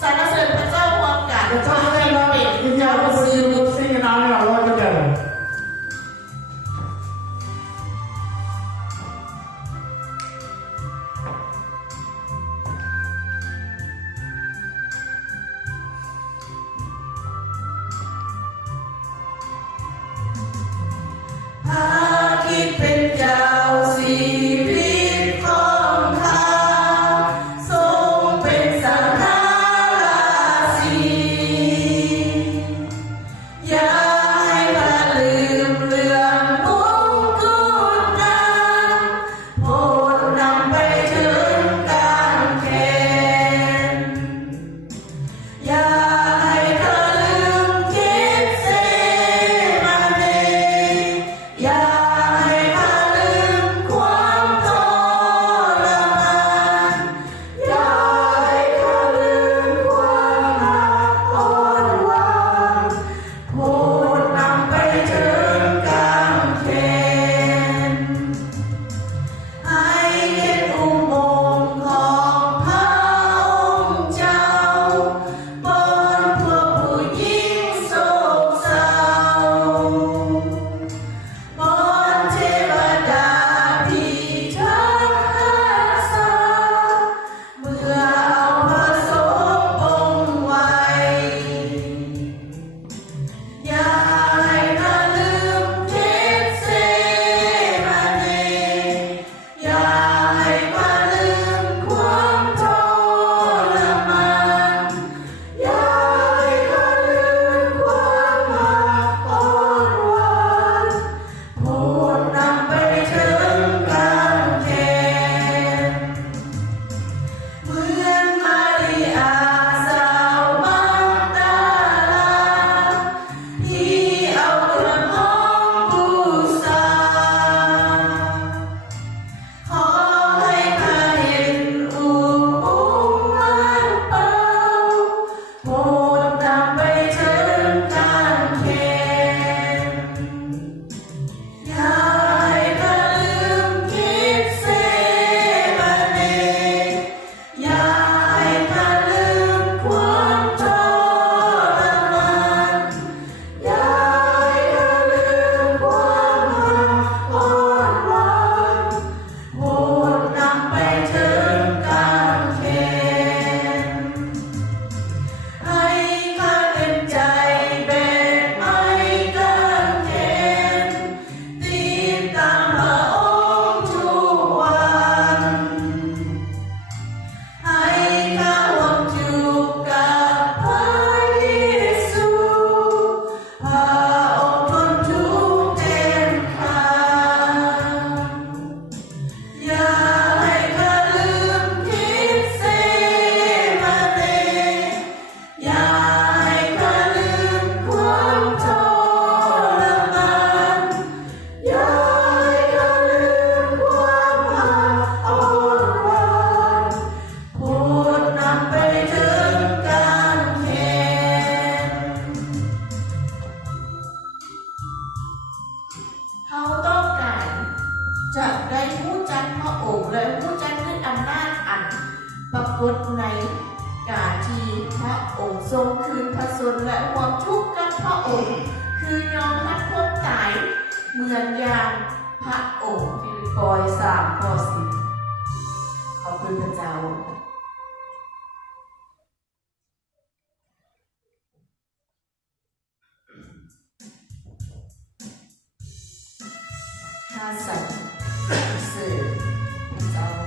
สรรเสริญพระเจ้าความกาจ The time that we will sing and honor our Lord together. พระคิดเป็นเจ้าชีวิตของข้าทรงเป็นสง่าราศีอย่าให้ข้าลืมเรื่องมงกุฎนั้นโปรดนำไปถึงการแข่งอย่าให้ข้าลืมคิดเสมาเนอย่าให้ข้าลืมความทรมานอย่าให้ข้าลืมความรักอ่อนหวานโปรดนำไปถึงการแข่งให้เห็นอุโมงค์ของพระองค์เจ้าบนพวกผู้หญิงโศกเศร้าบนเทวดาที่ทักรักษาเมื่อเอาพระสงฆ์องค์ไว้ อย่าให้ข้าลืมคิดเสมาเนอย่าให้ข้าลืมความทรมานอย่าให้ข้าลืมความรักอ่อนหวานโปรดนำไปถึงการแข่งเหมือนมาริอาสาวมักดาลาที่เอาเครื่องหอมบูชาขอให้ข้าเห็นอุโมงค์ว่างเปล่าโปรดนำไปถึงการแข่งอย่าให้ข้าลืมคิดเสมาเนอย่าให้ข้าลืมความทรมานอย่าให้ข้าลืมความรักอ่อนหวานโปรดนำไปถึงการแข่งให้ข้าเต็มใจแบกไม้กางเขนติดตามพระองค์ทุกวันให้ข้าหวังอยู่กับพระเยซูพระองค์ทนทุกข์เจ็บขาอย่าให้ข้าลืมคิดเสมาเนอย่าให้ข้าลืมความทรมานอย่าให้ข้าลืมความรักอ่อนหวานโปรดนำไปถึงการแข่งเขาต้องการจะได้รู้จักพระองค์และรู้จักด้วยอำนาจอันปรากฏในการที่พระองค์ทรงคืนพระชนและความทุกข์กับพระองค์ คือยอมรับความตายเหมือนอย่างพระองค์ฟิลิปปอย3:10ขอบคุณพระเจ้าข้าสัตย์สื่อพระเจ้า พ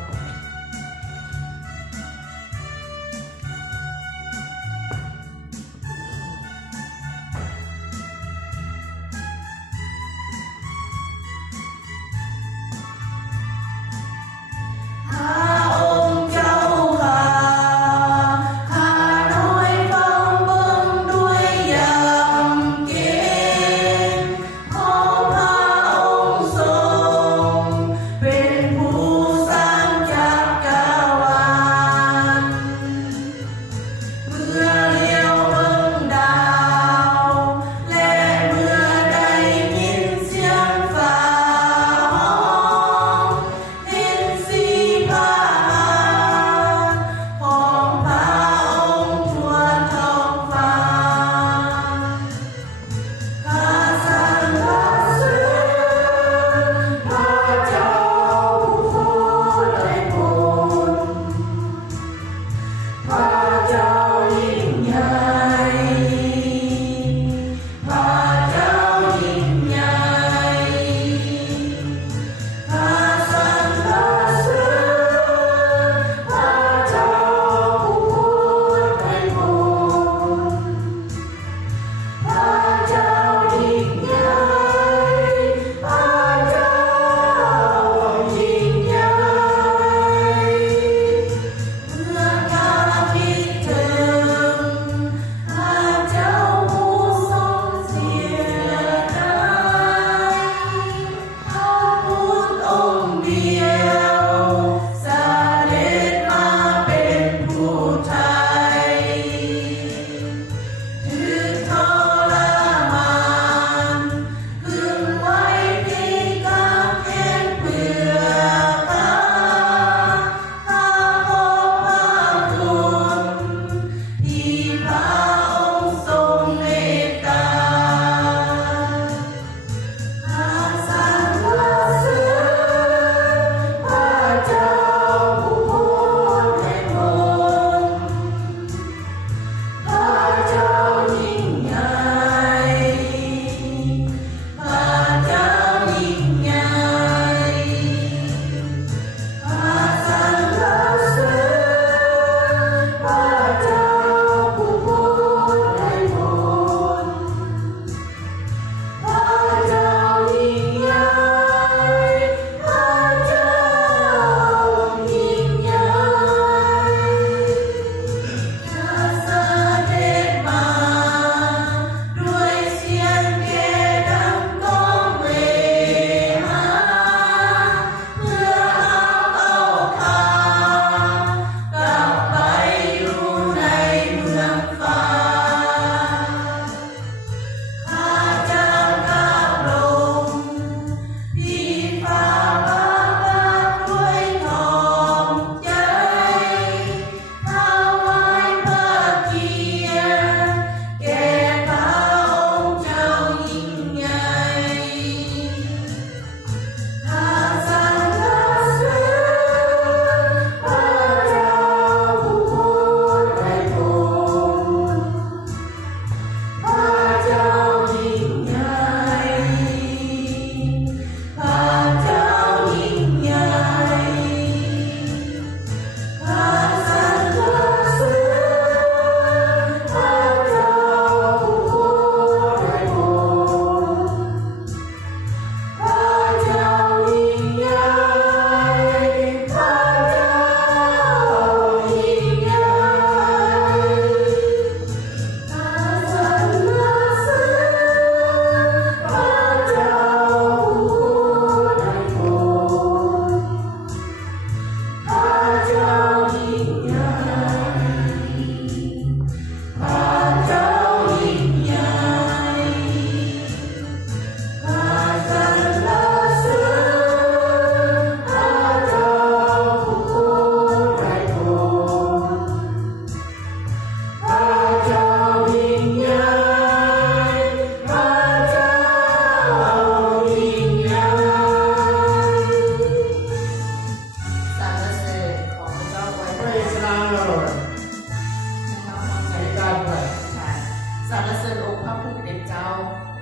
สรรเสริญองค์พระผู้เป็นเจ้า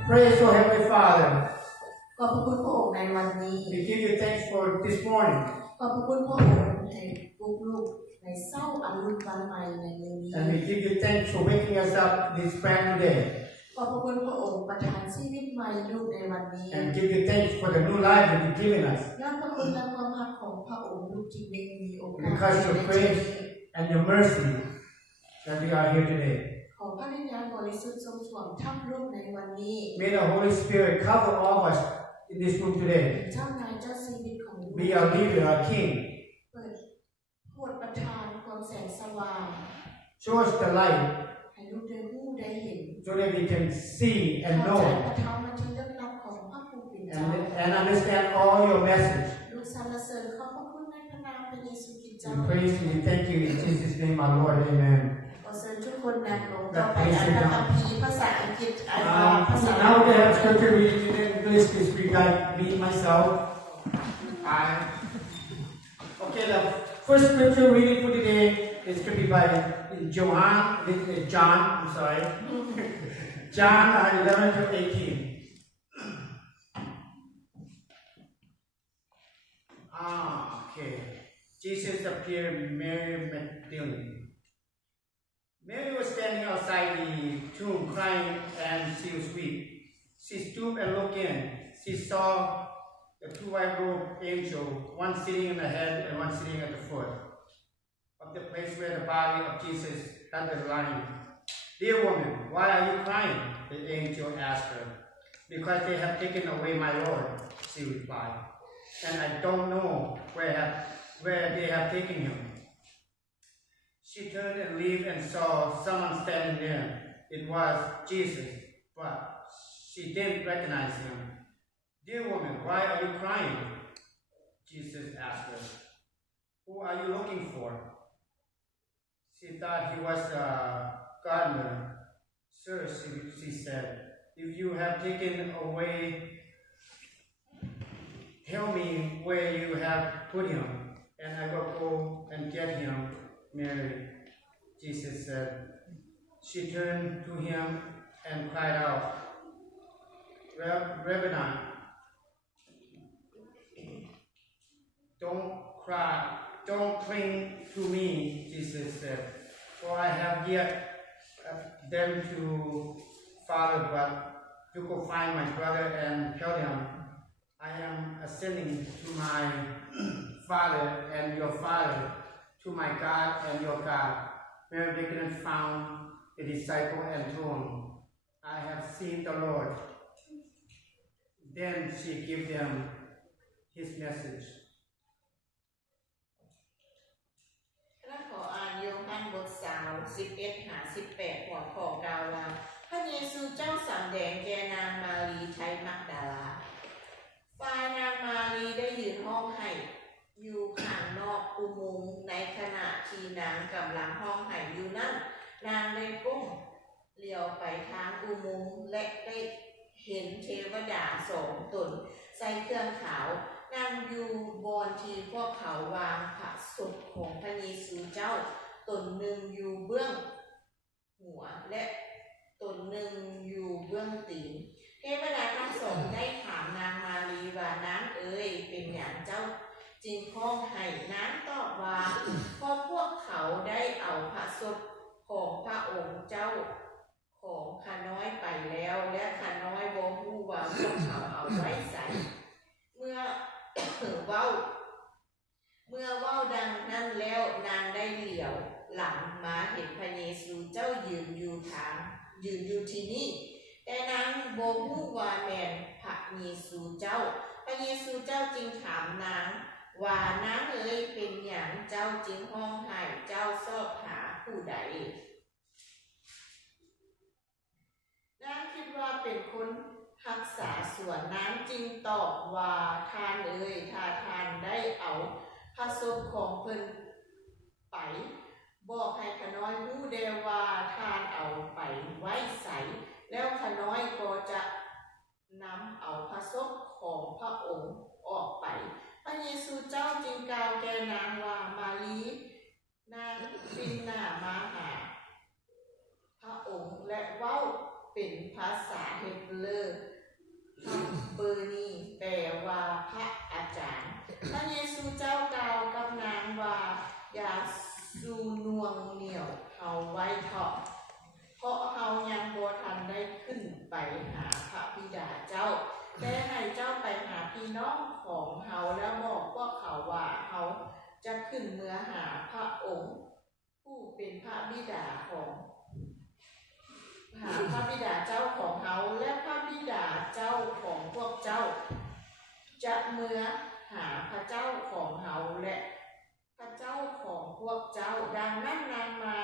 Praise your Heavenly Father. ขอบพระคุณพระองค์ในวันนี้ We give you thanks for this morning. ขอบพระคุณพระองค์ในลูกๆในเศร้าอันรุ่งวันใหม่ในมื้อนี้ And we give you thanks for waking us up this brand new day. ขอบพระคุณพระองค์ประทานชีวิตใหม่ลูกในวันนี้ And give you thanks for the new life that you've given us. ยอดพระคุณและความรักของพระองค์ลูกจึงได้มีโอกาส Because your grace and your mercy that we are here today. ขอพระวิญญาณบริสุทธิ์ทรงท่วมทับลูกในวันนี้ May the Holy Spirit cover all of us in this room today. เจ้านายเจ้าชีวิตของลูก Be our leader, our King. เปิดโปรดประทานความแสงสว่าง Show us the light ให้ลูกได้รู้ได้เห็น so that we can see and เข้าใจ know พระธรรมที่ลึกลับของพระผู้เป็นเจ้า and understand all your message. ลูกสรรเสริญขอบพระคุณในพระนามพระเยซูคริสต์เจ้า We praise you, we thank you in Jesus' name, our Lord. Amen. ขอเชิญทุกคนนั่งลงต่อไปอ่านพระคัมภีร์ภาษาอังกฤษอ่านภาษา Now we have scripture reading in English. This we guide me myself. Okay, the first scripture reading for today is going to be by John. I'm sorry, John 11 to 18. Okay. Jesus appeared Mary Magdalene. Mary was standing outside the tomb crying and she was weak. She stooped and looked in. She saw the two white-robed angels, one sitting in the head and one sitting at the foot of the place where the body of Jesus had been lying. Dear woman, why are you crying? The angel asked her. Because they have taken away my Lord, she replied. And I don't know where they have taken him. She turned and left and saw someone standing there. It was Jesus, but she didn't recognize him. Dear woman, why are you crying? Jesus asked her. Who are you looking for? She thought he was a gardener. Sir, she said, if you have taken away, tell me where you have put him, and I will go and get him. Mary, Jesus said. She turned to him and cried out, Rabboni, don't cry, don't cling to me, Jesus said, for I have yet them to follow, but to go find my brother and tell him, I am ascending to my Father and your Father, to my God and your God. Mary Magdalene found the disciple and told him, I have seen the Lord. Then she gave them his message. และขออ่านโยฮันบท11-18หัวข้อกล่าวว่าพระเยซูเจ้าสำแดงแก่นางมารีไทมักดาลาฝ่ายนางมารีได้ยืนห้องไห้อยู่ข้างนอกอุโมงค์ในขณะที่นางกำลังห้องไห้อยู่นั้นนางได้ก้มเลี้ยวไปทางอุโมงค์และได้เห็นเทวดา2 ตนใส่เครื่องขาวนั่งอยู่บนที่พวกเขาวางพระศพของพระเยซูเจ้าตนหนึ่งอยู่เบื้องหัวและตนหนึ่งอยู่เบื้องตีนเทวดาทั้งสองได้ถามนางมารีว่านางเอ๋ยเป็นอย่างเจ้าจึงห้องให้นางตอบว่าเพราะพวกเขาได้เอาพระศพของพระองค์เจ้าของข้าน้อยไปแล้วและข้าน้อยบ่ฮู้ว่าพวกเขาเอาไว้ใส่เมื่อเว้าดังนั้นแล้วนางได้เหลียวหลังมาเห็นพระเยซูเจ้ายืนอยู่ที่นี่แต่นางบ่ฮู้ว่าแม่นพระเยซูเจ้าพระเยซูเจ้าจึงถามนางว่านางเอ๋ยเป็นหยังเจ้าจึงห้องไห้เจ้าซอบหาผู้ใดนางคิดว่าเป็นคนรักษาสวนนางจึงตอบว่าท่านเอ๋ยถ้าท่านได้เอาพระศพของเพิ่นไปบอกให้ข้าน้อยรู้เด้อว่าท่านเอาไปไว้ไสแล้วข้าน้อยก็จะนำเอาพระศพของพระองค์ออกไปพระเยซูเจ้าจึงกล่าวแก่นางว่ามารีนางบินหน้ามาหาพระองค์และเว้า เป็นภาษาเฮบรูฮับเบอร์นีแปลว่าพระอาจารย์พระเยซูเจ้ากล่าวกับนางว่าอย่าสูนวงเหนี่ยวเฮาไว้เถาะเพราะเฮายังบ่ทันได้ขึ้นไปหาพระบิดาเจ้าแต่ให้เจ้าไปหาพี่น้องของเฮาแล้วบอกพวกเขาว่าเฮาจะขึ้นเมื่อหาพระองค์ผู้เป็นพระบิดาของหาพระบิดาเจ้าของเฮาและพระบิดาเจ้าของพวกเจ้าจะเมื่อหาพระเจ้าของเฮาและพระเจ้าของพวกเจ้าดังนั้นนางมา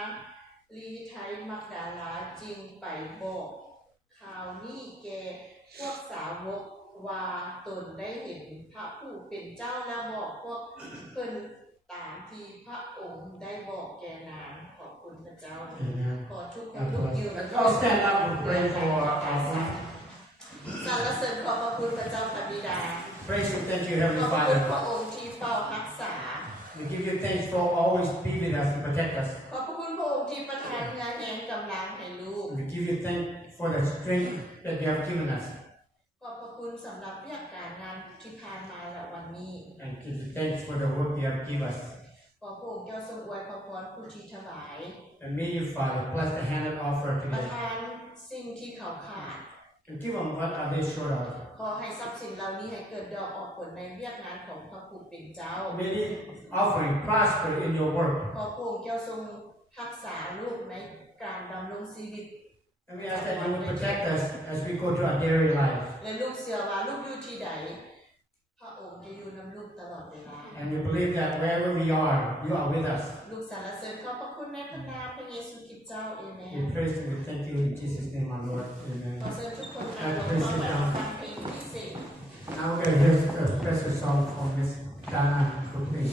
ลีไทมักดาลาจึงไปบอกข่าวนี้แก่พวกสาวกว่าตนได้เห็นพระผู้เป็นเจ้าและบอกพวกเพิ่นตามที่พระองค์ได้บอกแก่นางขอบคุณพระเจ้า Amen. ขอทุกคนทุกยืน Let's all stand up and pray for our สรรเสริญขอบพระคุณพระเจ้าพระบิดา Praise and thank you, ขอ Heavenly บพระคุณพระ Father. องค์ที่เฝ้ารักษา We give you thanks for always being with us and protect us. ขอบพระคุณพระองค์ที่ประทานเงินแห่งกำลังให้ลูก We give you thanks for the strength that you have given us. ขอบพระคุณสำหรับเรื่องการงานที่ผ่านมาและวันนี้ And give you thanks for the work you have given us. ขอพระองค์เจ้าทรงอวยพรผู้ที่ถวาย And may you, Father, bless the hand and offer ประ today. ทานสิ่งที่เขาขาด And give them what are they short of. ขอให้ทรัพย์สินเหล่านี้ให้เกิดดอกออกผลในเวียกงานของพระผู้เป็นเจ้า May the offering prosper in your work. ขอพระองค์เจ้าทรงรักษาลูกในการดำรงชีวิต And we ask that you will protect us as we go through our daily life. และลูกเชื่อว่าลูกอยู่ที่ใดพระองค์จะอยู่นำลูกตลอดเวลา And we believe that wherever we are, you are with us. ลูกสรรเสริญขอบพระคุณในพระนามพระเยซูคริสต์เจ้าเอเมน We praise you. We thank you in Jesus' name, our Lord. ขอ Amen. เชิญทุกคนนั่งลงมาฟังเพลงพิเศษ Now we're going to hear a special song from Miss Dana Copley.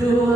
ด้วย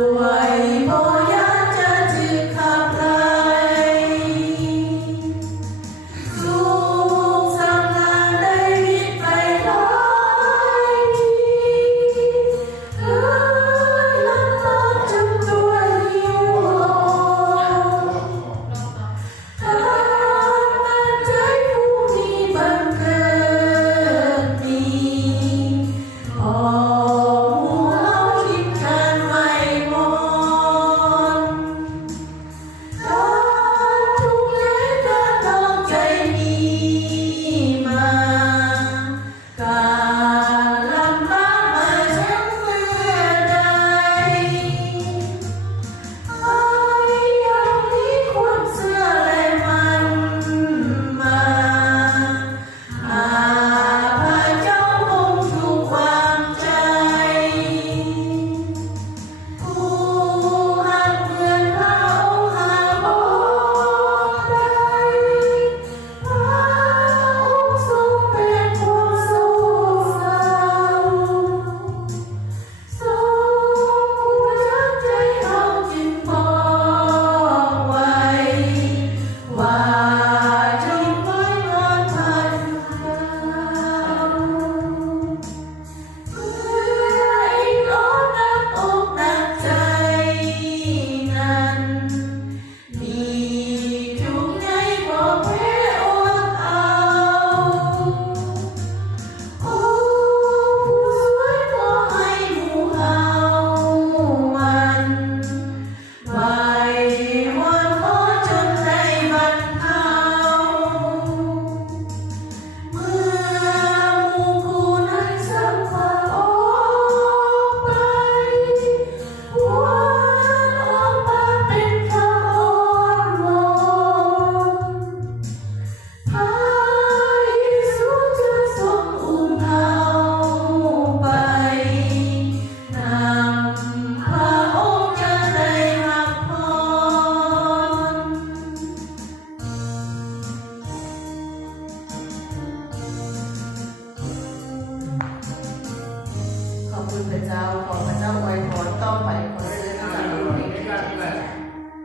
คุณพระเจ้าขอพระเจ้าอวยพรต่อไปขอเชิญพระเจ้าอยู่ในพระเจ้า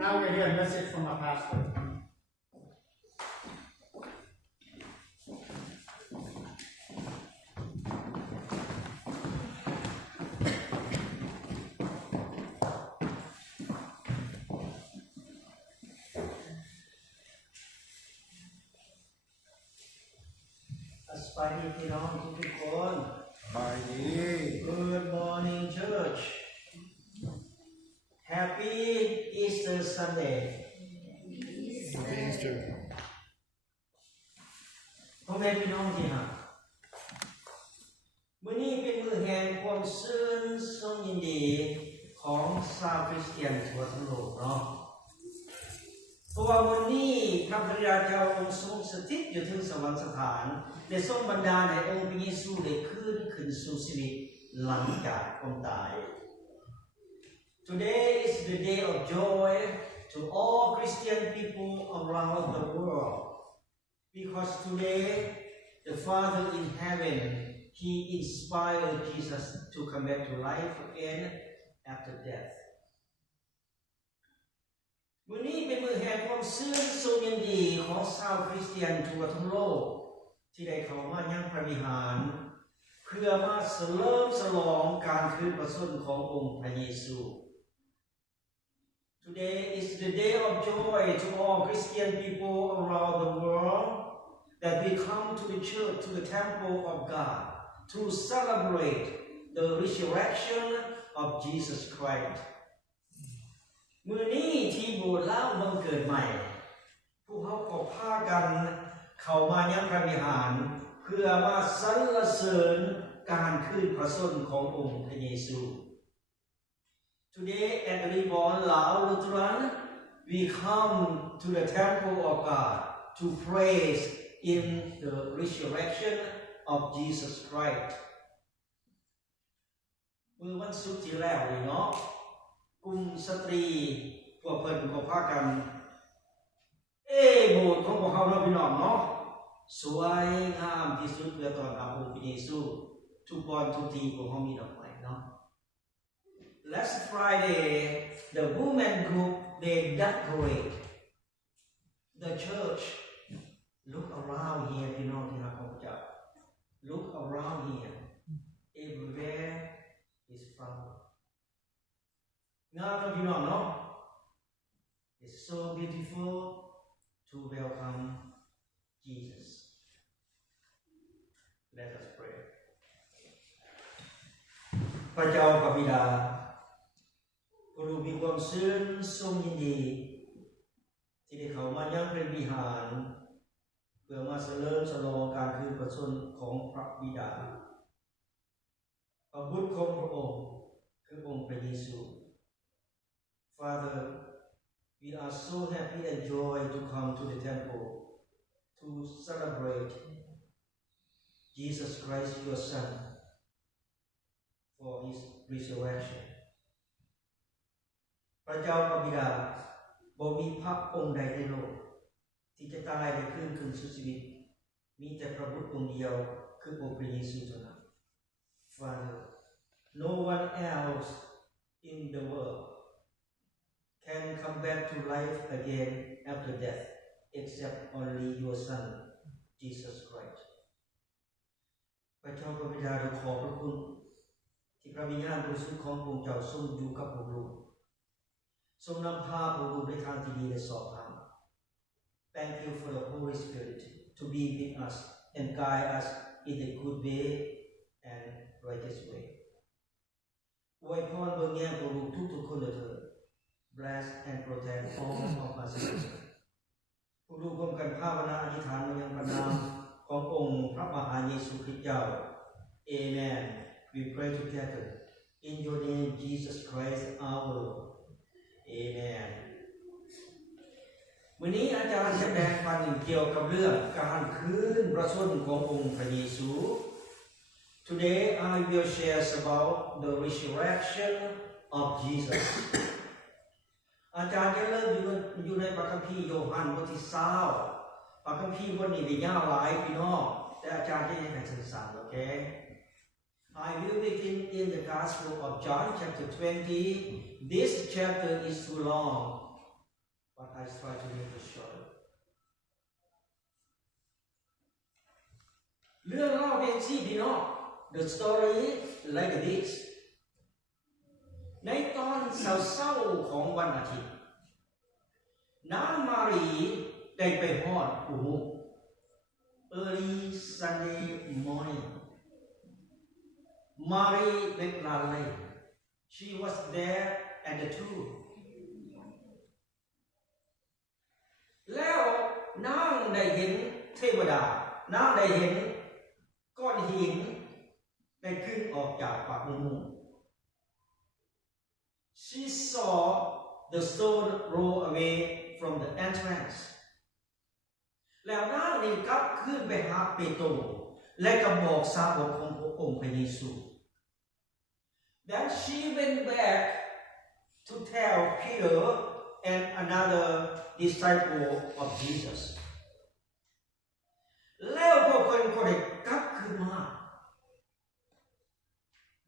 Now we hear a message from our pastor. สวัสดีพี่น้องทุกคน Good morning church Happy Easter Sunday พ่อแม่พี่น้องที่รักมื้อนี้เป็นมื้อแห่งความชื่นชมยินดีของชาวคริสเตียนทั่วทั้งโลกเนาะเพราะว่ามื้อนี้พระบิดาเจ้าองค์ทรงสถิตอยู่ถึงสวรรคสถานได้ทรงบันดาลให้องค์พระเยซูได้ขึ้นสู่ชีวิตหลังจากความตาย Today is the day of joy to all Christian people around the world because today the Father in heaven he inspired Jesus to come back to life again after death มื้อนี้เป็นมื้อแห่งความชื่นชมยินดีของชาวคริสเตียนทั่วทั้งโลกที่ได้เข้ามายังพระวิหารเพื่อมาเฉลิมฉลองการคืนพระชนม์ขององค์พระเยซู Today is the day of joy to all Christian people around the world that we come to the church, to the temple of God to celebrate the resurrection of Jesus Christ มื้อนี้ที่โบสถ์ลาวบังเกิดใหม่พวกเขาก็พากันเข้ามายังพระวิหารเพื่อมาสรรเสริญการคืนพระชนม์ขององค์พระเยซู Today at Reborn Lao Lutheran we come to the temple of God to praise in the resurrection of Jesus Christ เมื่อวันศุกร์ที่แล้วนี่เนาะกลุ่มสตรีพวกเพิ่นก็พากันโบสถ์ของพวกเขาเนาะพี่น้องเนาะสวยงามที่สุดเพื่อต้อนรับองค์พระเยซูทุกวันทุกทีพวกเขามีดอกไม้เนาะ Last Friday the women group they decorate the church look around here พี่น้องที่รักของพระเจ้า look around here everywhere is flower งามพี่น้องเนาะ It's so beautiful to welcome Jesus. Let us pray. พระเจ้าพระบิดาผู้มีความชื่นชมยินดีที่ได้เข้ามายังพระวิหารเพื่อมาเฉลิมฉลองการคืนพระชนม์ของพระบิดาพระบุตรของพระองค์คือองค์พระเยซู Father, we are so happy and joy to come to the temple to celebrate Jesus Christ your Son for his resurrection พระเจ้าพระบิดาบ่มีพระองค์ใดในโลกที่จะตายได้คืนสู่ชีวิตมีแต่พระบุตรองค์เดียวคือองค์พระเยซูเท่านั้น Father, no one else in the world can come back to life again after death except only your Son, Jesus Christ. พระเจ้าพระบิดาเราขอบพระคุณที่พระวิญญาณบริสุทธิ์ของพระองค์เจ้าทรงอยู่กับพวกเราทรงนำพาพวกเราในทางที่ดีและชอบธรรม Thank you for the Holy Spirit to be with us and guide us in the good way and righteous way. อวยพรเบื้องแง่พวกเราทุกๆคนเลยเถิด Bless and protect all of us. พวกเราร่วมกันภาวนาอธิษฐานมายังพระนามขององค์พระมหาเยซูคริสต์เจ้า Amen. We pray together in your name, Jesus Christ, our Lord. Amen. วันนี้อาจารย์จะแบ่งปันเกี่ยวกับเรื่องการคืนพระชนม์ขององค์พระเยซู Today I will share about the resurrection of Jesus. อาจารย์จะเริ่มอยู่ในพระคัมภีร์โยฮันบทที่20พระคัมภีร์บทนี้ได้ยาวหลายพี่น้องแต่อาจารย์จะยังให้สั้นๆโอเค I will begin in the Gospel of John chapter 20. This chapter is too long, but I try to make it short. เรื่องเล่าเป็นที่พี่น้อง The story like this ในตอนเช้าๆของวันอาทิตย์นางมารีได้ไปฮอดอุโมงค์ Early Sunday morning Mary Magdalene she was there at the tomb แล้วนางได้เห็นเทวดานางได้เห็นก้อนหินได้ขึ้นออกจากปากอุโมงค์ She saw the stone roll away from the entrance แล้วนางนี่กลับขึ้นไปหาเปโตรและก็บอกสาวกของพระองค์พระเยซู Then she went back to tell Peter and another disciple of Jesus แล้วพวกคนก็ได้กลับขึ้นมา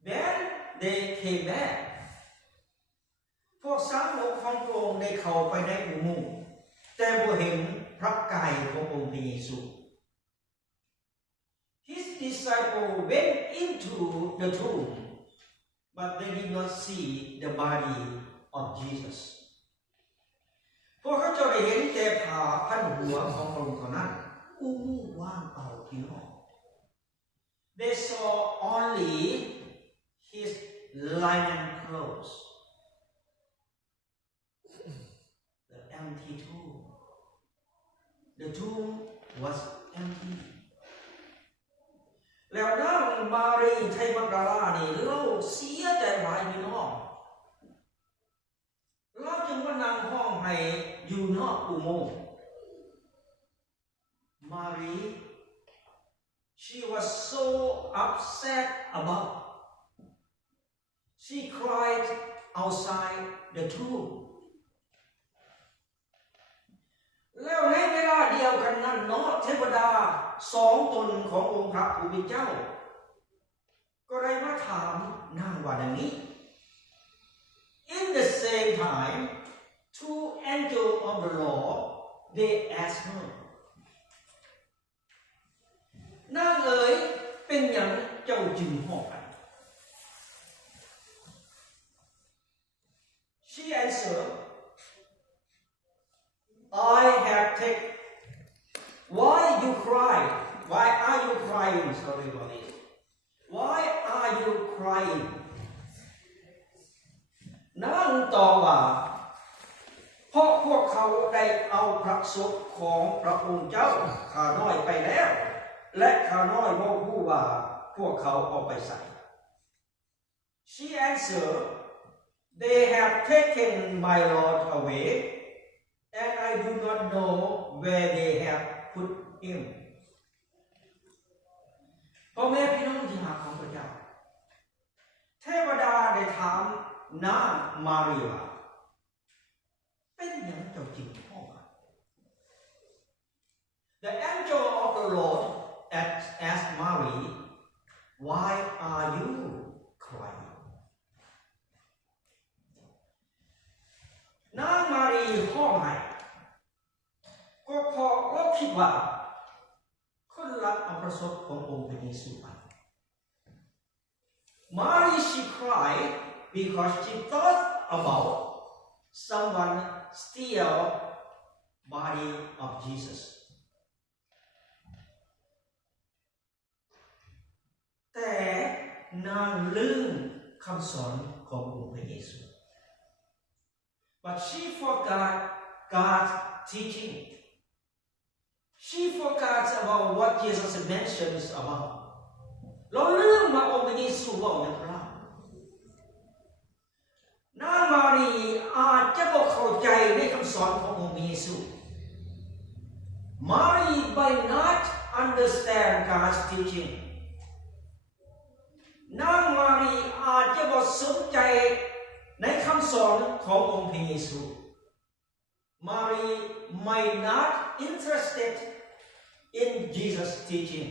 Then they came back พวกสาวกของพระองค์ได้เข้าไปในอุโมงค์แต่บ่เห็นพระกายขององค์พระเยซู His disciple went into the tomb but they did not see the body of Jesus พวกเขาจะได้เห็นแต่ผ้าพันหัวของพระองค์เท่านั้นอุโมงค์ว่างเปล่าพี่น้อง They saw only his linen clothes the empty tomb The tomb was empty แล้วนางมารีไทมักดาลานี่เล่าเสียใจหลายพี่น้องเราจึงว่านั่งห้องให้อยู่นอกอุโมงค์ Mary she was so upset about she cried outside the tombแล้วในเวลาเดียวกันนั้นเนาะเทวดาสองตนขององค์พระผู้เป็นเจ้าก็ได้มาถามนางว่าดังนี้ In the same time two angels of the Lord they asked her นางเอ๋ยเป็นหยังเจ้าจึงฮ้องกัน She answered I have taken. Why you cry? Why are you crying? Sorry about this. Why are you crying? นางตอบว่าเพราะพวกเขาได้เอาพระศพของพระองค์เจ้าข้าน้อยไปแล้วและข้าน้อยบ่รู้ว่าพวกเขาเอาไปใส่ She answered, They have taken my Lord away.And I do not know where they have put him. พ่อแม่พี่น้องที่รักของพระเจ้าเทวดาได้ถามนางมารีว่าเป็นหยังเจ้าจึงฮ้อง The angel of the Lord asked Mary, Why are you crying? นางมารีห้องไห้ก็เพราะเขาคิดว่าคนรักเอาพระศพขององค์พระเยซูไป Mary she cried because she thought about someone steal body of Jesus แต่นางลืมคำสอนขององค์พระเยซูBut she forgot God's teaching. She forgot about what Jesus mentions about. เราลืมมาองค์พระเยซูว่าอย่างไรนางมารีอาจจะบ่เข้าใจในคำสอนขององค์พระเยซู Mary might not understand God's teaching. นางมารีอาจจะบ่สนใจในคำสอนขององค์พระเยซู Mary might not interested in Jesus teaching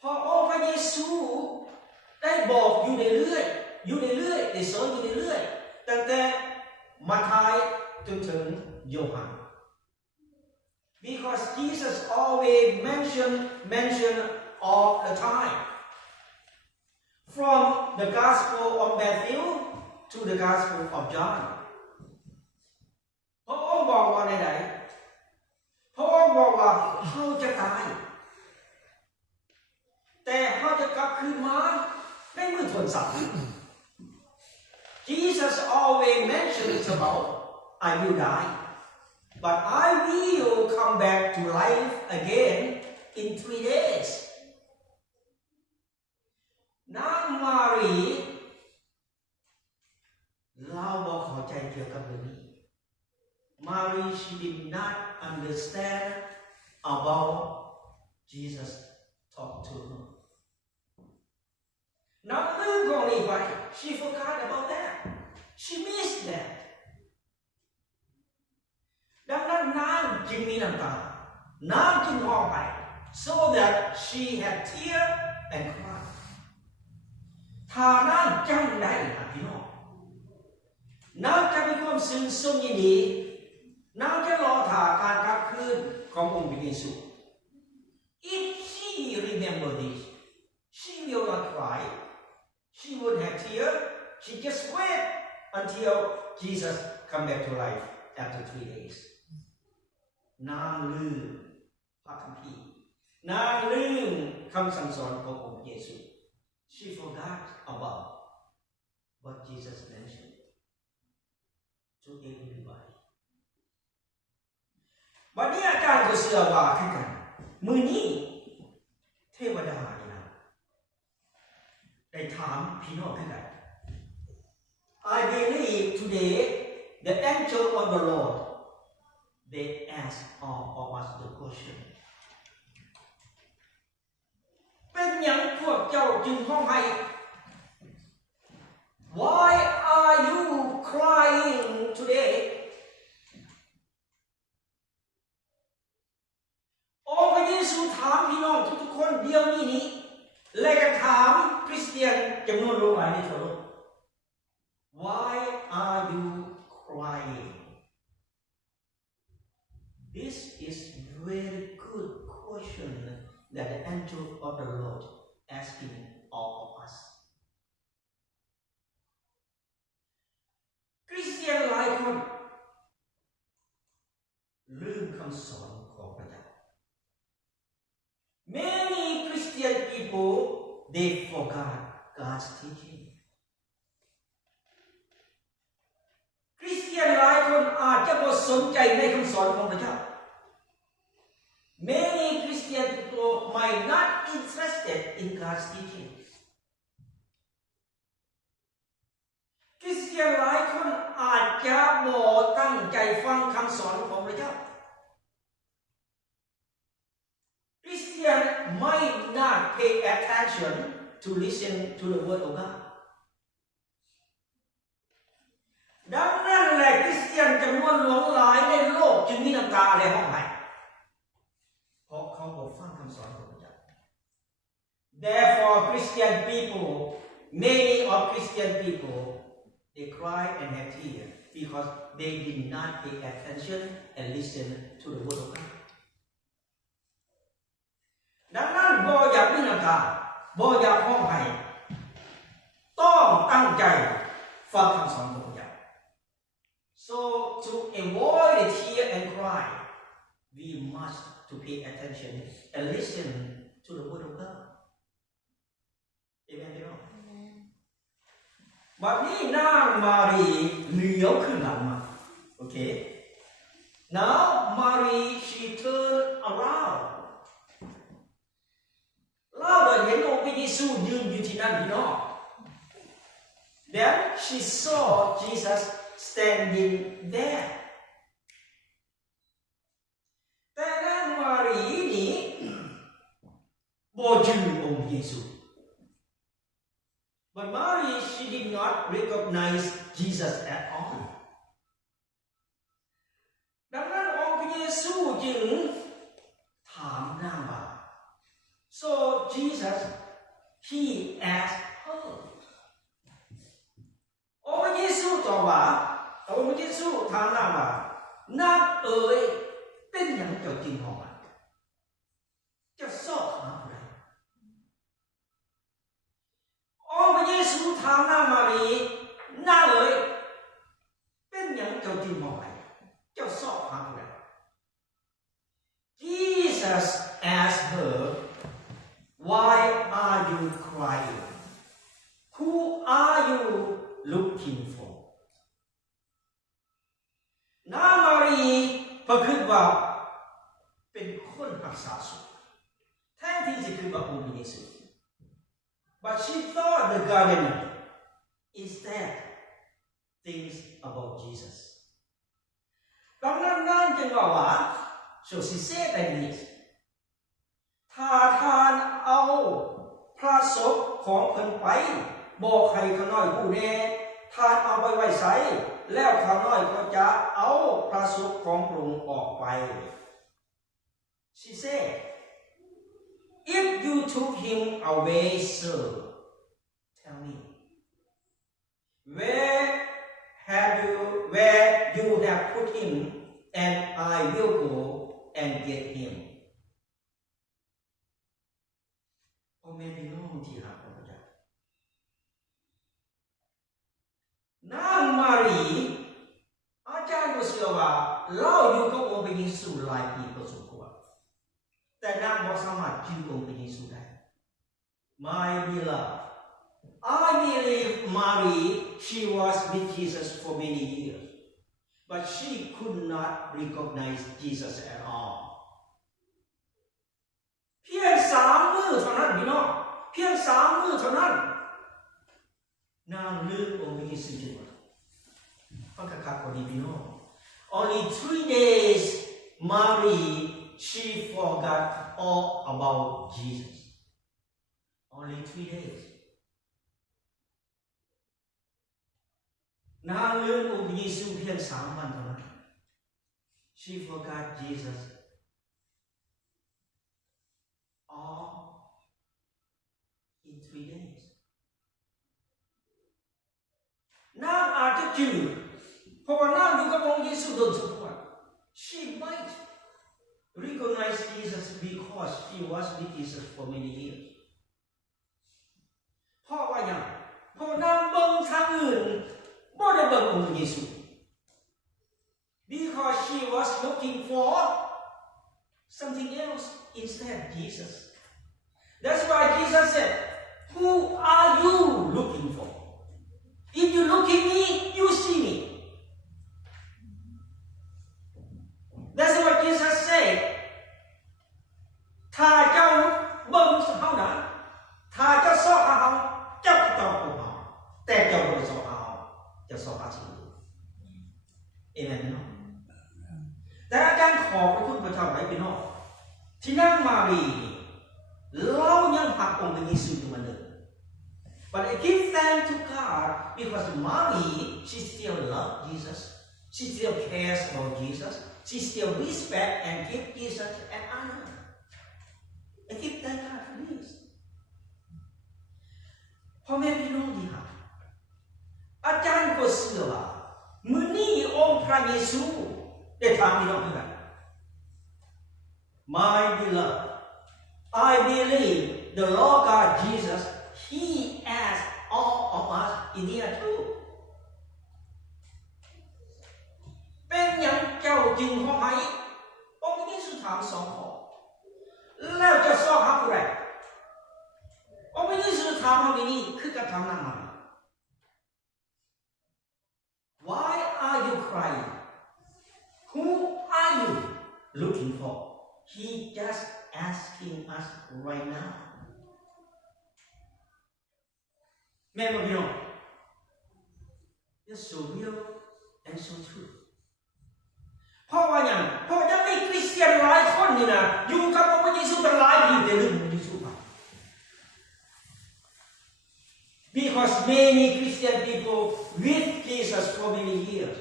พอองค์พระเยซู ได้บอกอยู่เรื่อยๆได้สอนอยู่เรื่อยๆตั้งแต่มัทธิวจนถึงโยฮัน because Jesus always mention all the time from the Gospel of Matthew to the Gospel of John พระองค์บอกว่าไหนๆพระองค์บอกว่าเขาจะตายแต่เขาจะกลับคืนมาในมือทนสาร Jesus always mentions about I will die but I will come back to life again in 3 days นางมารีเราบอกเข้าใจเกี่ยวกับเรื่องนี้ Mary she did not understand about Jesus talk to her นับลืมของนี้ไป she forgot about that she missed that ดังนั้นนางจึงมีน้ำตานางจึงร้องไห้ so that she had tear and cry ถ้านางจำได้นะพี่น้องนางจะมีความซึ้งทรงยินดีนางจะรอท่าการกลับคืนขององค์พระเยซู if she remember this she will not cry she would have tear she just wait until Jesus come back to life after 3 days นางลืมพระคัมภีร์นางลืมคำสั่งสอนขององค์พระเยซู she forgot about what Jesus mentioned to everybody บัดนี้อาจารย์ก็เชื่อว่าคือกันมื้อนี้เทวดานี่นะได้ถามพี่น้องคือกัน I believe today the angel of the Lord they ask all of us the question เป็นหยังพวกเจ้าจึงร้องไห้ Why are you crying today องค์พระเยซูถามพี่น้องทุกๆคนเดียวนี้และก็ถามคริสเตียนจำนวนหลายในทั่วโลก Why are you crying This is very good question that the angel of the Lord asking all of us คริสเตียนหลายคนลืมคำสอนของพระเจ้า Many Christian people they forgot God's teaching คริสเตียนหลายคนอาจจะบ่สนใจในคำสอนของพระเจ้า Many Christian people might not interested in God's teaching คริสเตียนหลายคนอาจจะบ่ตั้งใจฟังคำสอนของพระเจ้า Christian might not pay attention to listen to the word of God ดังนั้นแหละคริสเตียนจำนวนหลายในโลกจึงมีน้ำตาและร้องไห้เพราะเขาบ่ฟังคำสอนของพระเจ้า Therefore Christian people many of Christian people they cry and have tears because they did not pay attention and listen to the word of God ดังนั้นบ่อยากมีน้ำตาบ่อยากร้องไห้ต้องตั้งใจฟังคำสอนของพระเจ้า So to avoid the tear and cry we must to pay attention and listen to the word of God Amen พี่น้องบัดนี้นางมารีเหลียวขึ้นหลังมาโอเค Now Mary she turned around เราได้เห็นองค์พระเยซูยืนอยู่ที่นั่นพี่น้อง Then she saw Jesus standing there แต่นางมารีนี่บ่จือองค์พระเยซู But Mary she did not recognize Jesus at all ดังนั้นองค์พระเยซูจึงถามนางว่า So Jesus he asked her องค์พระเยซูตอบว่าองค์พระเยซูถามนางว่านางเอ๋ยเป็นหยังเจ้าจึงห้องจะสอบหาผู้ใดองค์พระเยซูถามนางมารีนางเอ๋ยเป็นหยังเจ้าจึงห้องเจ้าสอบหาผู้ใด Jesus asked her why are you crying who are you looking for นางมารีประคิดว่าเป็นคนรักษาสุขแทนที่จะคิดว่าองค์พระเยซู but she thought the gardener instead thinks about Jesus ดังนั้นนางจึงว่า so she said like this ถ้าท่านเอาพระศพของเพิ่นไปบอกให้ข้าน้อยผู้แน่ท่านเอาไปไว้ไสแล้วข้าน้อยก็จะเอาพระศพของพระองค์ออกไป She said if you took him away sir tell me where you have put him and I will go and get him พ่อแม่พี่น้องที่รักของพระเจ้านางมารีอาจารย์ก็เชื่อว่าเราอยู่กับองค์พระเยซูหลายปีพอสมควรแต่นางบ่สามารถจื้อองค์พระเยซูได้ My beloved I believe Mary she was with Jesus for many years but she could not recognize Jesus at all เพียง3 มื้อเท่านั้นพี่น้องเพียง3 มื้อเท่านั้นนางลืมองค์พระเยซูไปหมดฟังคักๆกว่านี้พี่น้อง Only 3 days Mary she forgot all about Jesus Only 3 days นางลืมองค์พระเยซูเพียง3 วันเท่านั้น She forgot Jesus all in 3 days นางอาจจะจืดเพราะว่านางอยู่กับองค์เยซูโดนสมควร She might recognize Jesus because she was with Jesus for many years เพราะว่าอย่างเพราะนางเบิ่งทางอื่นบ่ได้เบิ่งองค์เยซู because she was looking for something else instead of Jesus that's why Jesus said who are you looking for if you look at me you see me that's what Jesus said ถ้าเจ้าเบิ่งเฮานั้นถ้าเจ้าซอกเฮาเจ้าต้องพบเฮาแต่เจ้าบ่ได้ซอกเฮาจะซอกหาสิ่งอื่นเอเมนพี่น้องแต่อาจารย์ขอบพระคุณพระเจ้าหลายพี่น้องที่นางมารีเรายังหักองค์พระเยซูอยู่เหมือนเดิม but I give thanks to God because Mary she still loves Jesus she still cares about Jesus she still respect and give Jesus an honor I give thank God for this พ่อแม่พี่น้องที่รักอาจารย์ก็เชื่อว่ามื้อนี้องค์พระเยซูได้ถามพี่น้องด้วยกัน My beloved I believe the Lord God Jesus He asked all of us in here too เป็นหยังเจ้าจึงห้องไหองค์พระเยซูถาม2 ข้อแล้วจะสอบหาผู้ใดองค์พระเยซูถามว่านี้คือกับถามนางมารี Why are you crying Who are you looking for He just asking us right now แม่บอกพี่น้อง It's so real and so true เพราะว่าอย่างเพราะยังมีคริสเตียนหลายคนนี่นะอยู่กับองค์พระเยซูเป็นหลายปีแต่ลืมองค์พระเยซูไป Because many Christian people with Jesus for many years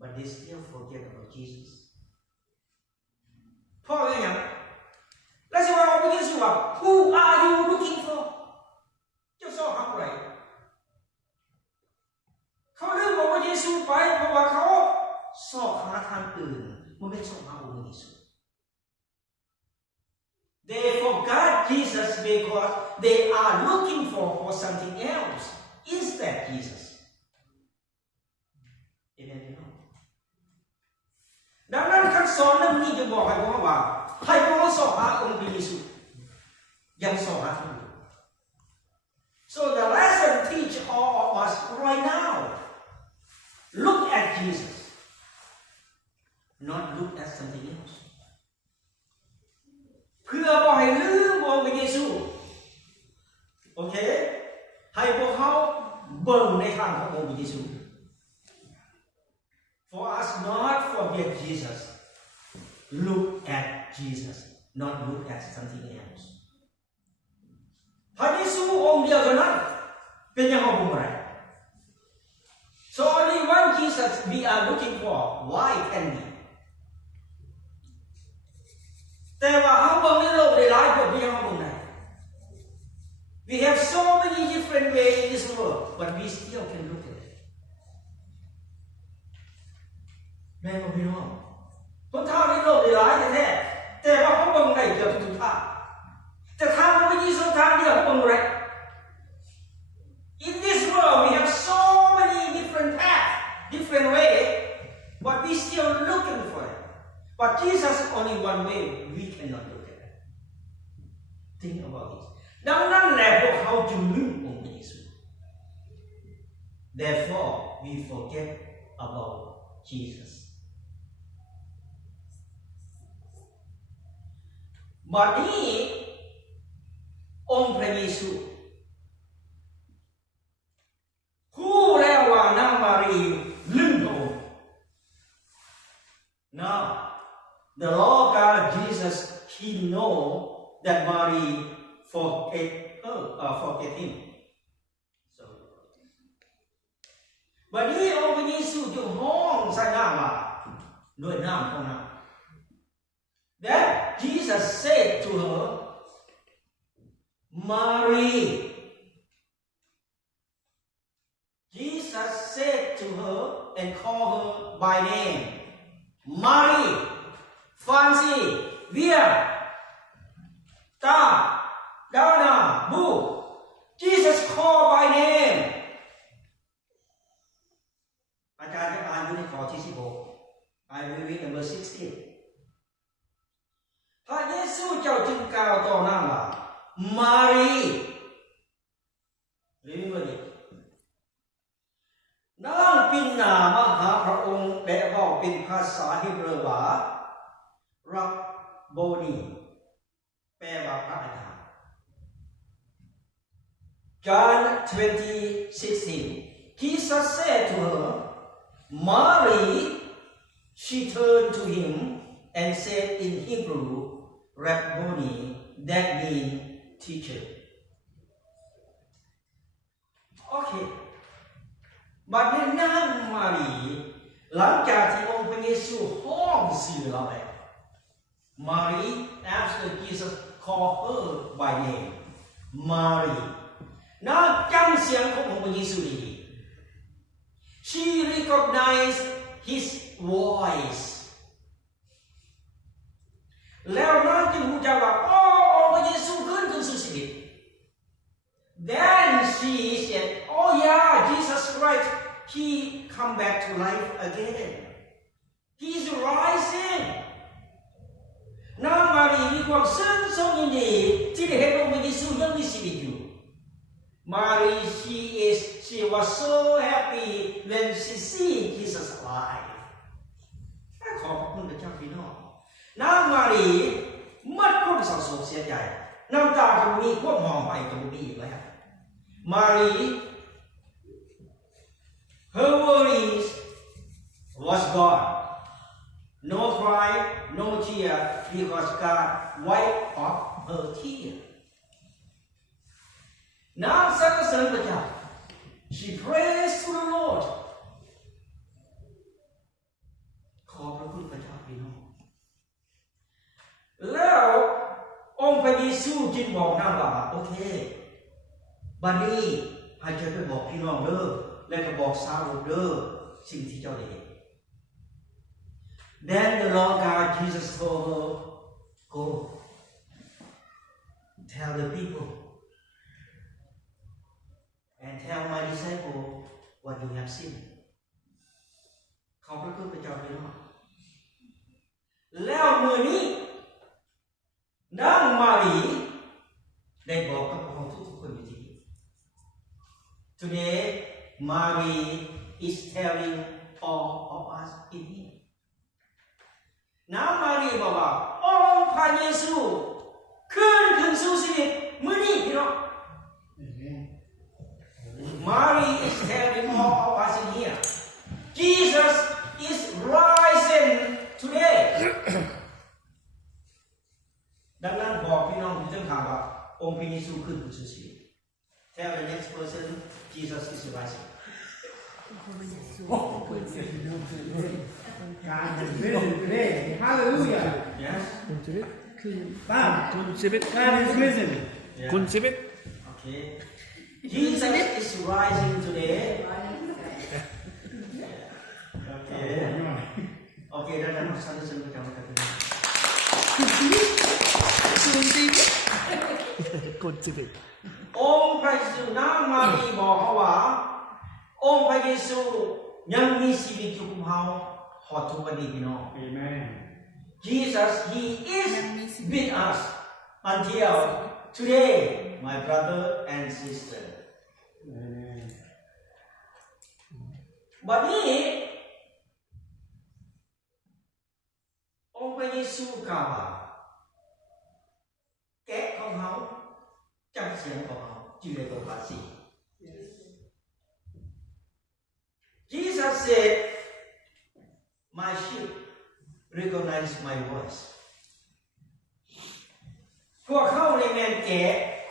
but they still forget about Jesus เพราะว่าอย่างแล้วสิว่าองค์พระเยซูว่า Who are you looking for อื่นมันไม่ส่องหาองค์พระเยซู They forgot Jesus because they are looking for something else instead Jesus Amen ดังนั้นคำสอนนั้นนี้จะบอกให้พวกเราว่าให้พวกเราส่องหาองค์พระเยซูยังส่องหาอยู่ So the lesson teach all of us right now look at Jesus not look at something else เพื่อบ่ให้ลืมองค์พระเยซูโอเคให้พวกเขาเบิ่งในทางขององค์พระเยซู For us not forget Jesus look at Jesus not look at something else พระเยซูองค์เดียวเท่านั้นเป็นอย่างไรบ่ได้ So only one Jesus we are looking for why can we แต่ว่าเฮาเบิ่งในโลกได้หลายแบบที่เฮาเบิ่งได้ We have so many different ways in this world but we still can look at it แม่พี่น้องคนทางในโลกได้หลายแท้ๆแต่ว่าเฮาเบิ่งได้เกือบทุกทางแต่ทางของพระเยซูทางเดียวเฮาเบิ่งบ่ได้ In this world we have so many different paths different ways but we still looking for it But Jesus only one way we cannot look at it. Think about it. ดังนั้นแหละพวกเขาจึงลืมองค์พระเยซู Therefore we forget about Jesus. บัดนี้องค์พระเยซูรู้แล้วว่านางมารีลืมพระองค์ Now The Lord God Jesus, He know that Mary forget Him. So, วันนี้องค์พระเยซูจึงห้องใส่น้ำมาด้วยน้ำของนาง Then Jesus said to her, Mary. Jesus said to her and called her by name, Mary.Fancy, Via, Ta, Dana, Bu. Jesus called by name. อาจารย์จะอ่านอยู่ในข้อที่16 I will read number 16. พระเยซูเจ้าจึงกล่าวต่อนางว่า Mary. Remember it. นางปินหน้ามาหาพระองค์และเว้าเป็นภาษาฮีบรูว่ารับโบนีแปลว่าพระอาจารย์ John 20:16 Jesus said to her Mary she turned to him and said in Hebrew Rabboni that means teacher Okay บัดนี้นางมารีหลังจากที่องค์พระเยซูห้องชื่อเราแล้วMary, after Jesus called her by name, Mary. นางจำเสียงขององค์พระเยซูดี She recognized His voice. แล้วนางจึงรู้จักว่าโอ้องค์พระเยซูขึ้นสู่ชีวิต Then she said, Oh yeah, Jesus Christ, He come back to life again. He's rising.นางมารีมีความซึ้งทรงยินดีที่ได้เห็นองค์พระเยซูยังมีชีวิตอยู่ Mary she was so happy when she see Jesus alive ขอบคุณพระเจ้าพี่น้องนางมารีมัดคนเศร้าโศกเสียใจน้ำตาก็มีความหอมไปก็มีอีกแล้ว Mary her worries was gone.No cry, no tear, because God wiped off her tear. นางสรรเสริญพระเจ้า She prays to the Lord. ขอบพระคุณพระเจ้าพี่น้องแล้วองค์พระเยซูจึงบอกนางว่าโอเคบัดนี้ให้เจ้าไปบอกพี่น้องเด้อและก็บอกสาวกเด้อสิ่งที่เจ้าได้เห็น Then the Lord God Jesus told her, go tell the people and tell my disciple what you have seen เขาพระคุณพระเจ้าพี่น้องแล้วมื้อนี้นางมารีได้บอกกับพวกเราทุกๆคนอยู่ที่นี่ Today Mary is telling all of us in here นางมารีบอกว่าองค์พระเยซูขึ้นสู่ชีวิตมื้อนี้พี่น้อง Mary is telling all of us in here Jesus is rising today ดังนั้นบอกพี่น้องที่ต้องถามว่าองค์พระเยซูขึ้นสู่ชีวิต Tell the next person Jesus is rising การเป็น today hallelujah Yes คุณชีวิต Bob คุณชีวิต God is risen คุณชีวิต Okay Jesus is rising today Okay Okay ดังนั้นสรรเสริญพระเจ้ากัน คุณชีวิต องค์พระเยซูนางมารีบอกเขาว่าองค์พระเยซูยังมีชีวิตอยู่กับเราฮอดทุกวันนี้พี่น้อง Amen Jesus he is with us until today my brother and sister Amen บัดนี้องค์พระเยซูกล่าวว่าแกะของเขาจำเสียงของเขาอยู่ในตัวภาษี Jesus said my sheep recognize my voice พวกเขาในแมนแกะ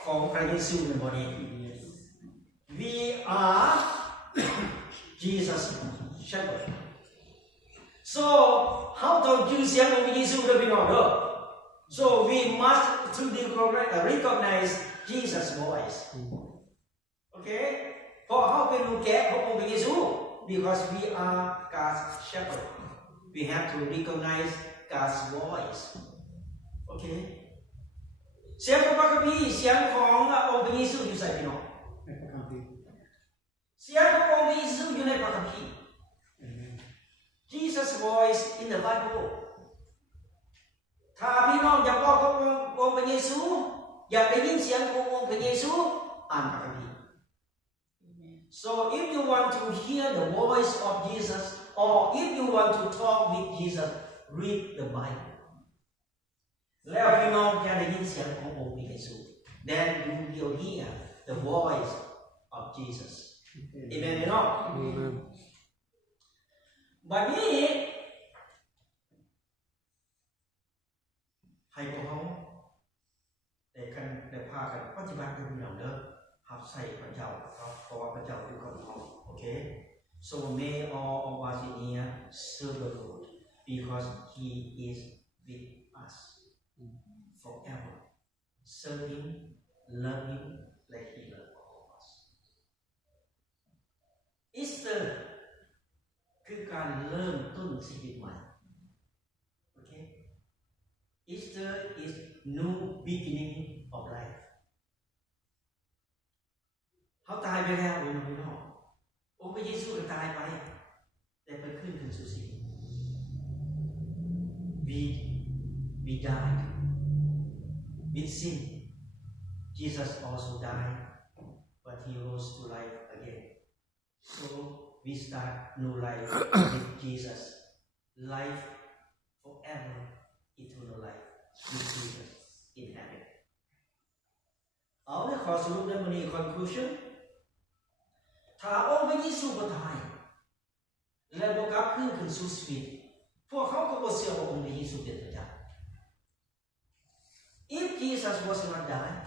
ของพระเยซูในวันนี้ We are Jesus shepherd So how ต้องชื่อเสียงของพระเยซูด้วยพี่น้องเด้อ So we must to recognize Jesus voice Okay เพราะเขาเป็นลูกแกะขององค์พระเยซู Because we are God's shepherd We have to recognize God's voice Okay เสียงของพระคัมภีร์เสียงขององค์พระเยซูอยู่ใส่พี่น้องเสียงขององค์พระเยซูอยู่ในพระคัมภีร์ Jesus voice in the Bible ถ้าพี่น้องอยากบอกกับองค์พระเยซูอยากได้ยินเสียงขององค์พระเยซูอ่านพระคัมภีร์ So if you want to hear the voice of Jesus or if you want to talk with Jesus read the Bible แล้วพี่น้องจะได้ยินเสียงขององค์พระเยซู Then you will hear the voice of Jesus Amen พี่น้องบัดนี้ให้พวกเขาได้พากันปฏิบัติด้วยพี่น้องเด้อหับใส่พระเจ้าครับเพราะว่าพระเจ้าอยู่กับเราโอเค So may all of us in here serve the Lord because He is with us forever serve Him love Him like He loves all of us Easter คือการเริ่มต้นชีวิตใหม่โอเค Easter is new beginning of life เขาตายไปแล้วพี่น้ององค์พระเยซูก็ตายไปแต่ไปขึ้นสู่ชีวิต we died with sin Jesus also died but He rose to life again so we start new life with Jesus life forever eternal life with Jesus in heaven เอาในขอสรุปในวันนี้ conclusion ถ้าองค์พระเยซูบ่ตายและบ่กลับคืนสู่ชีวิตพวกเขาก็บ่เชื่อว่าองค์พระเยซูเป็นพระเจ้า If Jesus was not died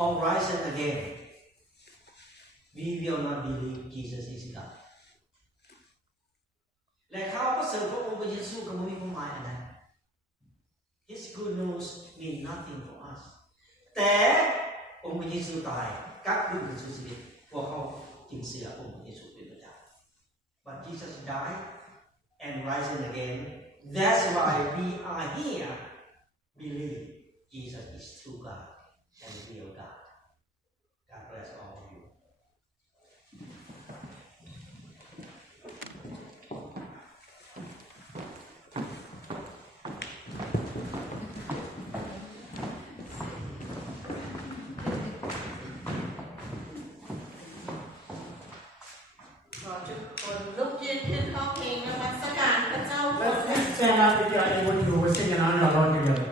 or risen again we will not believe Jesus is God และเขาก็เสริมพระองค์พระเยซูก็บ่มีความหมายอะไร His good news mean nothing for us แต่องค์พระเยซูตายกลับคืนสู่ชีวิตพวกเขาจึงเชื่อองค์พระเยซูเป็นพระเจ้า But Jesus died and rising again. That's why we are here. Believe Jesus is true God and real God. God bless all of you. ขอทุกคนลุกยืนขึ้นร้องเพลงนมัสการพระเจ้า Let's stand up if you are able to sing and honor the Lord together.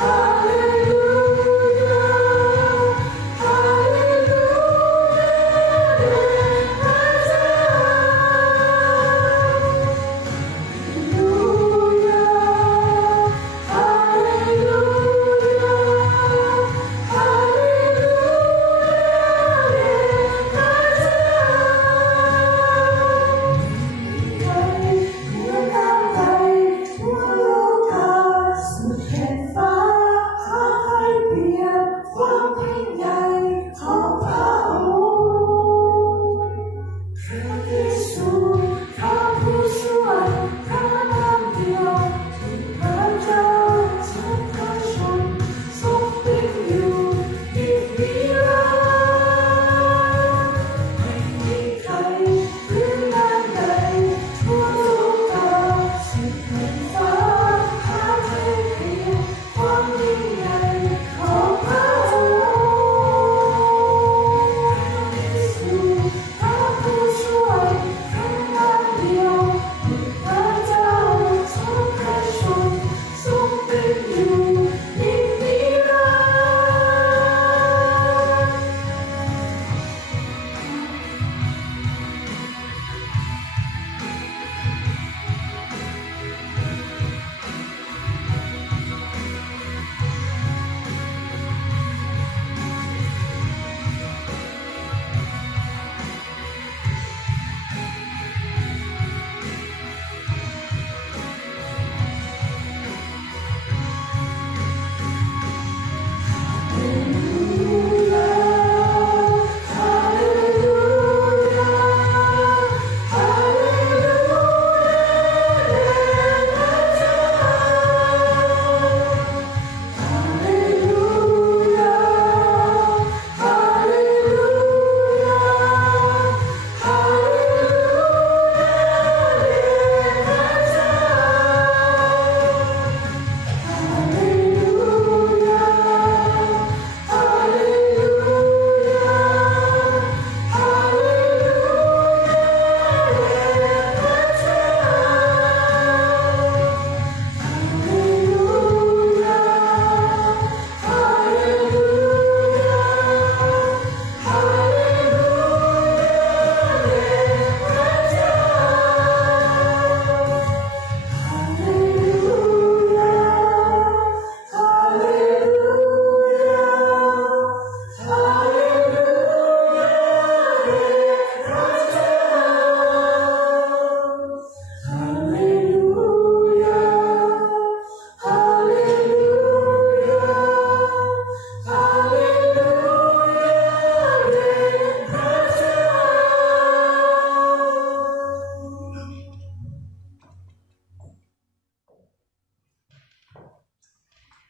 ฮ ความยิ่งใหญ่ของพระองค์พระเยซูพระผู้ช่วยพระนามเดียวที่พระเจ้าทุกพระชนทรงเป็นอยู่ยิ่งนิรันดร์ไม่มีใครหรือนานใดทั่วโลกาสุดแผ่นฟ้าหาไม่เพียงความยิ่งใหญ่ของพระองค์พระเยซูพระผู้ช่วยพระนามเดียวที่พระเจ้าทุกพระชนทรงเป็นอยู่ยิ่งนิรันดร์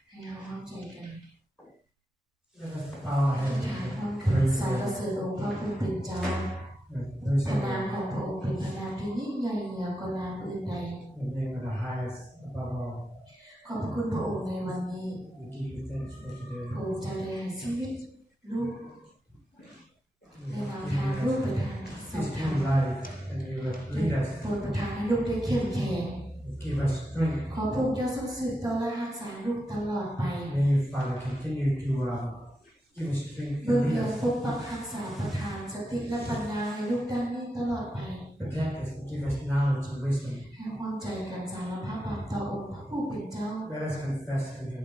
ให้เราเข้าใจกัน Let us bow our อธิษ heads ฐาน and พร้อมกัน praise สรร God. เสริญองค์พระผู้เป็นเจ้า Praise พระนาม God. ของพระองค์เป็นพระนามที่ยิ่งใหญ่เหนือกว่านามอื่นใด The name of the highest above all. ขอบพระคุณพระองค์ในวันนี้ We give you thanks for พ today. ระองค์จะได้ให้ชีวิตลูกได้นำทางลูกไปทางสัม This พัน new ธ์ life, and you will lead us, โปรดประทานให้ลูกได้เข้มแข็ง give us strength. ขอพระองค์เจ้าทรงสืบต่อและรักษาลูกตลอดไป May you, Father, continue to give us strength เบื้อง and lead เดียว us, ปกปักรักษาประทานสติและปัญญาให้ลูกด้านนี้ตลอดไป protect us, and give us knowledge and wisdom. ให้ความใจกันสารภาพบาปต่อองค์พระผู้เป็นเจ้า Let us confess to Him.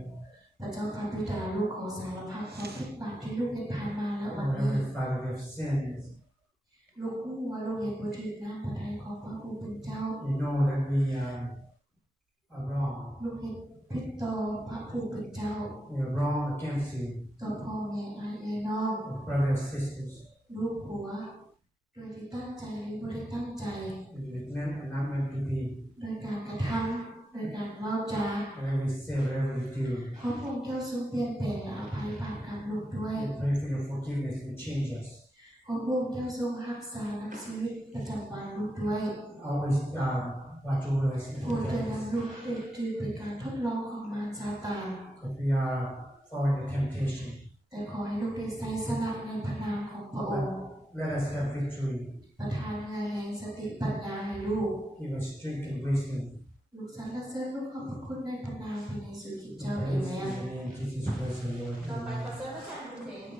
พระเจ้าพระบิดาลูกขอสารภาพความผิดบาปที่ลูกได้ผ่านมาและวันนี้ Wherever, Father, we have sinned, ลูกรู้ว่าลูกเห็นบ่ถูกน้ำพระทัยของพระผู้เป็นเจ้า we know that we are wrong. ลูกเห็นผิดต่อพระผู้เป็นเจ้า We are wrong against you, ต่อพ่อแม่อ้ายเอ๋ยน้อง our brothers and sisters. ลูกผัวโดยที่ตั้งใจหรือบ่ได้ตั้งใจ It is meant and not meant to be. โดยการกระทำโดยการเว้าจา Whatever we say, whatever we do, ขอพระองค์เจ้าทรงเปลี่ยนแปลงและอภัยบาปกับลูกด้วย we pray for your forgiveness and change us. ขอพระองค์เจ้าทรงรักษานำชีวิตประจำวันลูกด้วย Always watch over us โปร and ดอย่า protect us. นำลูกไปถือเป็นการทดลองของมารซาตาน Because we are falling into temptation. แต่ขอให้ลูกได้ใช้สนับในพระนามของพระองค์ Let us have victory. ประทานเงินแห่งสติปัญญาให้ลูก Give us strength and wisdom. ลูกสรรเสริญลูกขอบพระคุณในพระนามพระเยซูคริสต์ We เจ้าเอ praise เม you น in the name of Jesus Christ, our Lord. ต่อไปขอเสริญพระ